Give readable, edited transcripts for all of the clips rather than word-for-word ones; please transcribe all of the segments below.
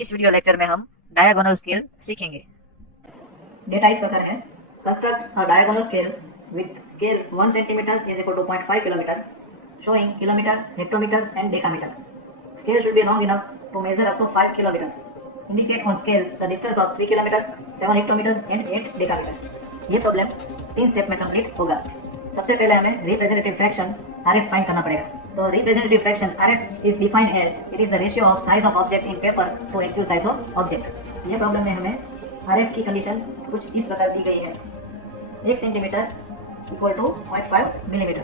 इस video lecture में हम डायगोनल स्केल सीखेंगे। डेटा इस प्रकार है। Construct a diagonal scale with scale 1 cm is equal to 0.5 km, showing kilometer, hectometer and decameter. Scale should be long enough to measure up to 5 km. Indicate on scale the distance of 3 km, 7 hectometer and 8 decameter. ये problem 3 step में complete होगा। सबसे पहले हमें representative fraction RF find करना पड़ेगा। तो representative fraction RF is defined as it is the ratio of size of object in paper to actual size of object. ये प्रॉब्लम में हमें RF की कंडीशन कुछ इस प्रकार दी गई है। 1 सेंटीमीटर इक्वल टू 0.5 मिलीमीटर।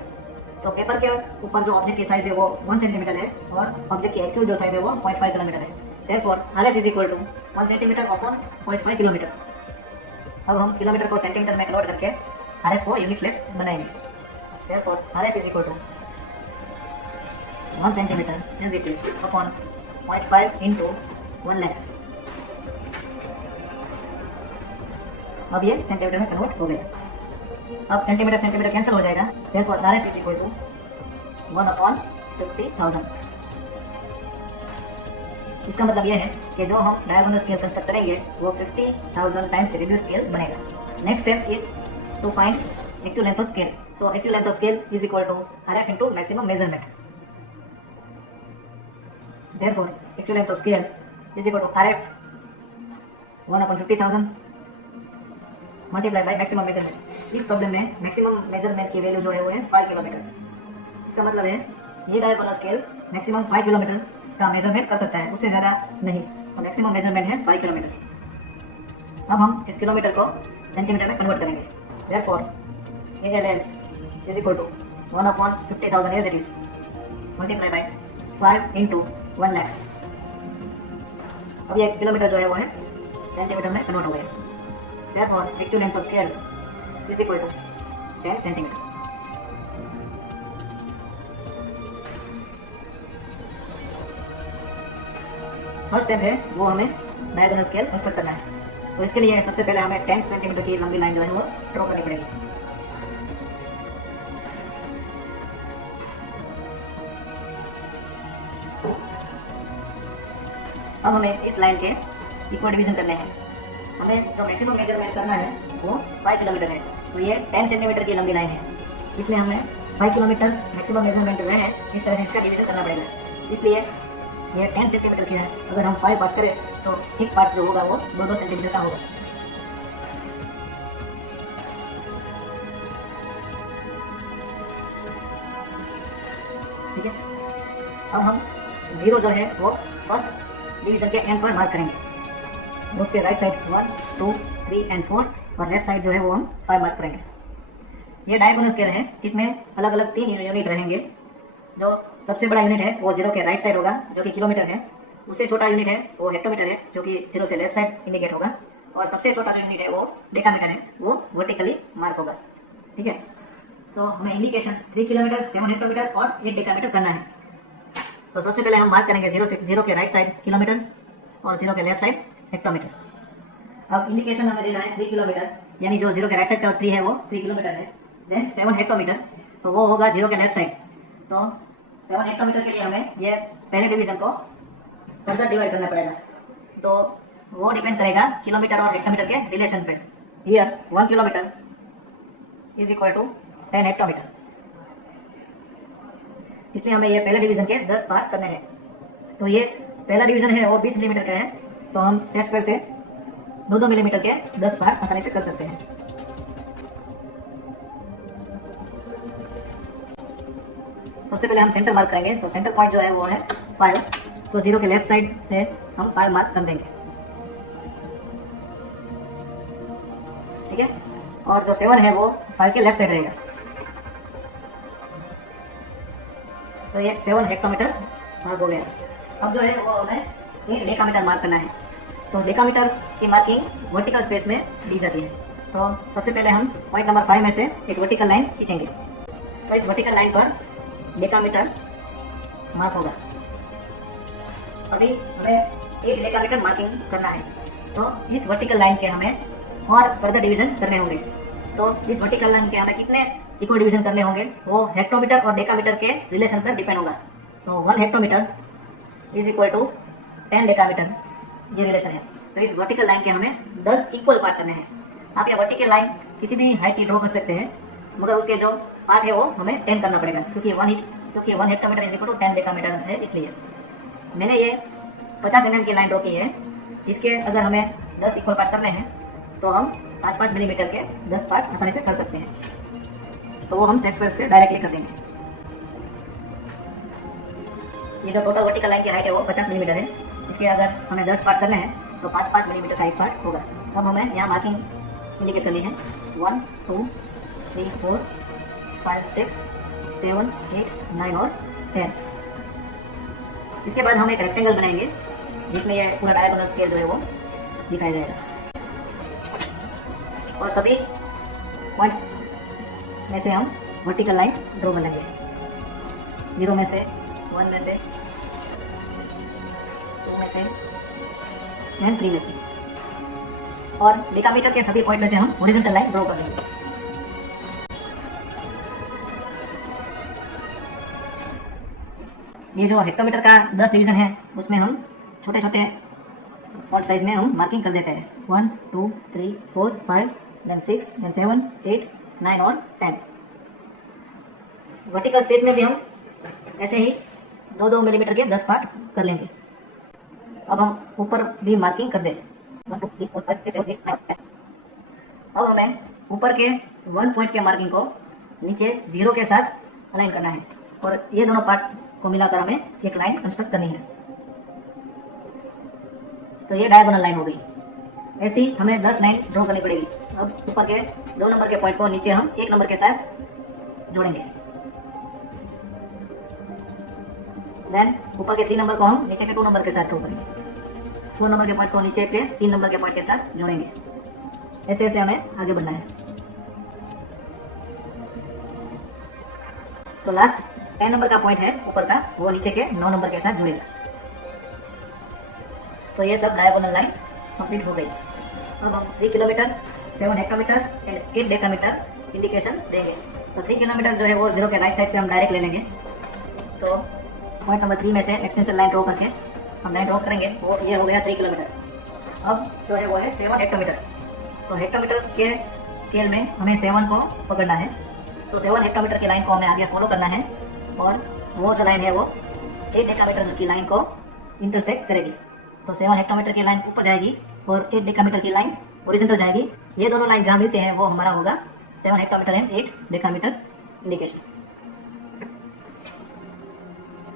तो पेपर के ऊपर जो ऑब्जेक्ट की साइज है वो 1 सेंटीमीटर है और ऑब्जेक्ट की एक्चुअल जो साइज है वो 0.5 किलोमीटर है। Therefore RF is equal to 1 centimetre upon 0.5 kilometre. अब हम किलोमीटर को सेंटीमीटर में कन्वर्ट करके RF को यूनिटलेस बनाएंगे। Therefore, RF is equal to 1 centimeter is equal upon 0.5 into 1 lakh। अब ये सेंटीमीटर में कन्वर्ट हो गया। अब सेंटीमीटर सेंटीमीटर कैंसिल हो जाएगा। Therefore, RF is equal to 1 upon 50,000। इसका मतलब यह है कि जो हम डायगोनल स्केल कंस्ट्रक्ट करेंगे वो 50,000 टाइम्स रिड्यूस स्केल बनेगा। Next step is to find actual length of scale. So actual length of scale is equal to RF into maximum measurement. Therefore, actual length of scale is equal to RF 1 upon 50,000 multiplied by maximum measurement. इस problem में maximum measurement की value जो है वो है 5 kilometre. इसका मतलब है ये डायगोनल स्केल मैक्सिमम 5 किलोमीटर का मेजरमेंट कर सकता है, उससे ज़्यादा नहीं। तो मैक्सिमम मेजरमेंट है 5 किलोमीटर। अब हम इस किलोमीटर को सेंटीमीटर में कन्वर्ट करेंगे। Therefore, ALS is equal to 1 upon 50,000 as it is multiplied by 5 into 1 lakh। अब ये किलोमीटर जो है वो है सेंटीमीटर में कन्वर्ट हो गया। Therefore, actual length of scale is equal to 10 centimetre. First step है वो हमें डायगोनल स्केल कंस्ट्रक्ट करना है। तो इसके लिए सबसे पहले हमें 10 सेंटीमीटर की लंबी लाइन जो है वो ड्रॉ करनी पड़ेगी। अब हमें इस लाइन के इक्वल डिवीजन करने हैं। हमें जो मैक्सिमम मेजरमेंट करना है वो 5 किलोमीटर है। तो ये 10 सेंटीमीटर की लंबी लाइन है, इसलिए हमें 5 किलोमीटर मैक्सिमम मेजरमेंट जो है इस तरह से इसका डिवीजन करना पड़ेगा। इसलिए ये 10 सेंटीमीटर की है। अगर हम 5 पार्ट्स करें तो एक पार्ट जो होगा वो 2-2 सेंटीमीटर का होगा। ठीक है। अब हम 0 जो है वो फर्स्ट डिवीजन के एंड पर मार्क करेंगे। उसके राइट साइड 1, 2, 3 एंड 4 और लेफ्ट साइड जो है वो हम 5 मार्क करेंगे। ये डायगोनल स्केल है, इसमें अलग अलग 3 यूनिट रहेंगे। जो सबसे बड़ा यूनिट है वो 0 के राइट साइड होगा जो कि किलोमीटर है। उससे छोटा यूनिट है वो हेक्टोमीटर है जो कि 0 से लेफ्ट साइड इंडिकेट होगा। और सबसे छोटा जो यूनिट है वो डेकामीटर है, वो वर्टिकली मार्क होगा। ठीक है। तो हमें इंडिकेशन 3 किलोमीटर, 7 हेक्टोमीटर और 8 डेकामीटर करना है। तो सबसे पहले हम मार्क करेंगे 0 के राइट साइड किलोमीटर और 0 के लेफ्ट साइड हेक्टोमीटर। अब इंडिकेशन हमें देना है 3 किलोमीटर, यानी जो 0 के राइट साइड का 3 है वो 3 किलोमीटर है। देन 7 हेक्टोमीटर, तो वो होगा 0 के लेफ्ट साइड। तो 7 हेक्टोमीटर के लिए हमें ये पहले डिवीजन को फर्दर डिवाइड करना पड़ेगा। तो वो डिपेंड करेगा किलोमीटर और हेक्टोमीटर के रिलेशन पे। Here 1 kilometre is equal to 10 hectometre, इसलिए हमें ये पहले डिवीजन के 10 पार्ट करने हैं। तो ये पहला डिवीजन है वो 20 मिलीमीटर का है, तो हम सेट स्क्वायर से 2-2 मिलीमीटर के 10 पार्ट आसानी से कर सकते हैं। सबसे पहले हम सेंटर मार्क करेंगे। तो सेंटर पॉइंट जो है वो है 5। तो 0 के लेफ्ट साइड से हम 5 मार्क कर देंगे। ठीक है। और जो 7 है वो 5 के लेफ्ट साइड रहेगा। तो ये 7 हेक्टोमीटर मार्क हो गया। अब जो है वो हमें 1 डेकामीटर मार्क करना है। तो डेकामीटर की मार्किंग वर्टिकल स्पेस में दी जाती है। तो सबसे पहले हम पॉइंट नंबर 5 में से एक वर्टिकल लाइन खींचेंगे। तो इस वर्टिकल लाइन पर डेकामीटर मार्क होगा। अभी हमें 1 डेकामीटर मार्किंग करना है। तो इस वर्टिकल लाइन के हमें और फर्दर डिवीजन करने होंगे। तो इस वर्टिकल लाइन के हमें कितने इक्वल डिवीजन करने होंगे वो हेक्टोमीटर और डेकामीटर के रिलेशन पर डिपेंड होगा। तो 1 hectometre is equal to 10 decametre, ये रिलेशन है। तो इस वर्टिकल लाइन के हमें 10 इक्वल पार्ट करने हैं। आप ये वर्टिकल लाइन किसी भी हाइट की ड्रॉ कर सकते हैं, मगर उसके जो पार्ट है वो हमें 10 करना पड़ेगा, क्योंकि 1 hectometre is equal to 10 decametre है। इसलिए मैंने ये 50 mm की लाइन ड्रॉ की है, जिसके अगर हमें 10 इक्वल पार्ट करने हैं तो हम 5-5 मिलीमीटर के 10 पार्ट आसानी से कर सकते हैं। तो वो हम सेट स्क्वायर से डायरेक्टली कर देंगे। ये जो टोटल वर्टिकल लाइन की हाइट है वो 50 मिलीमीटर है। इसके अगर हमें 10 पार्ट करने हैं तो 5-5 मिलीमीटर का एक पार्ट होगा। अब हमें यहाँ मार्किंग इंडिकेट करनी है 1 2 3 4 5 6 7 8 9 और 10। इसके बाद हम एक रेक्टेंगल बनाएंगे जिसमें ये पूरा डायगोनल स्केल जो है वो दिखाया जाएगा, और सभी पॉइंट में से हम वर्टिकल लाइन ड्रॉ कर लेंगे। 0 में से, 1 में से, 2 में से एंड 3 में से, और डेकामीटर के सभी पॉइंट में से हम हॉरिजॉन्टल लाइन ड्रॉ कर लेंगे। ये जो हेक्टोमीटर का 10 डिवीजन है उसमें हम छोटे छोटे फॉन्ट साइज में हम मार्किंग कर देते हैं। 1 2 3 4 5 then 6 then 7 8 9 और 10। वर्टिकल स्पेस में भी हम ऐसे ही 2-2 मिलीमीटर के 10 पार्ट कर लेंगे। अब हम ऊपर भी मार्किंग कर दें। अब हमें ऊपर के 1 पॉइंट के मार्किंग को नीचे 0 के साथ अलाइन करना है, और ये दोनों पार्ट को मिलाकर हमें एक लाइन कंस्ट्रक्ट करनी है। तो ये डायगोनल लाइन हो गई। ऐसी हमें 10 लाइन ड्रॉ करनी पड़ेगी। अब ऊपर के 2 नंबर के पॉइंट को नीचे हम 1 नंबर के साथ जोड़ेंगे। देन ऊपर के 3 नंबर को हम नीचे के 2 नंबर के साथ ड्रॉ करेंगे। 4 नंबर के पॉइंट को नीचे के 3 नंबर के पॉइंट के साथ जोड़ेंगे। ऐसे ऐसे हमें आगे बढ़ना है। तो लास्ट 10 नंबर का पॉइंट है ऊपर का, वो नीचे के 9 नंबर के साथ जुड़ेगा। तो ये सब डायगोनल लाइन कंप्लीट हो गई। अब हम 3 kilometre, 7 hectometre and 8 decametre indication देंगे। तो 3 किलोमीटर जो है वो 0 के राइट साइड से हम डायरेक्ट ले लेंगे। तो पॉइंट नंबर 3 में से एक्सटेंशन लाइन ड्रॉ करके हम लाइन ड्रॉ करेंगे, वो ये हो गया 3 किलोमीटर। अब जो है वो है 7 हेक्टोमीटर। तो हेक्टोमीटर के स्केल में हमें 7 को पकड़ना है। तो 7 हेक्टोमीटर की लाइन को हमें आगे फॉलो करना है, और वो जो लाइन है वो 8 डेकामीटर की लाइन को इंटरसेक्ट करेगी। तो 7 हेक्टोमीटर की लाइन ऊपर जाएगी और 8 डेकामीटर की लाइन हॉरिजॉन्टल जाएगी। ये दोनों लाइन जहाँ मिलते हैं वो हमारा होगा 7 हेक्टोमीटर एंड 8 डेकामीटर इंडिकेशन।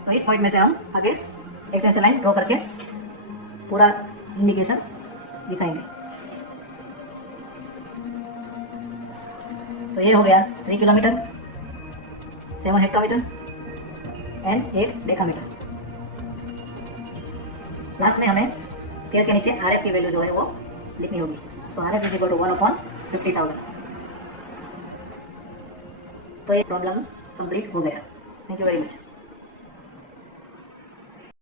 तो इस पॉइंट में से हम आगे एक्सटेंशन लाइन ड्रॉ करके पूरा इंडिकेशन दिखाएंगे। तो ये हो गया 3 kilometre, 7 hectometre and 8 decametre. Last में हमें स्केल के नीचे RF की वैल्यू जो है वो लिखनी होगी। तो RF इज इक्वल टू 1/50,000। तो ये प्रॉब्लम कंप्लीट हो गया। Thank you very much.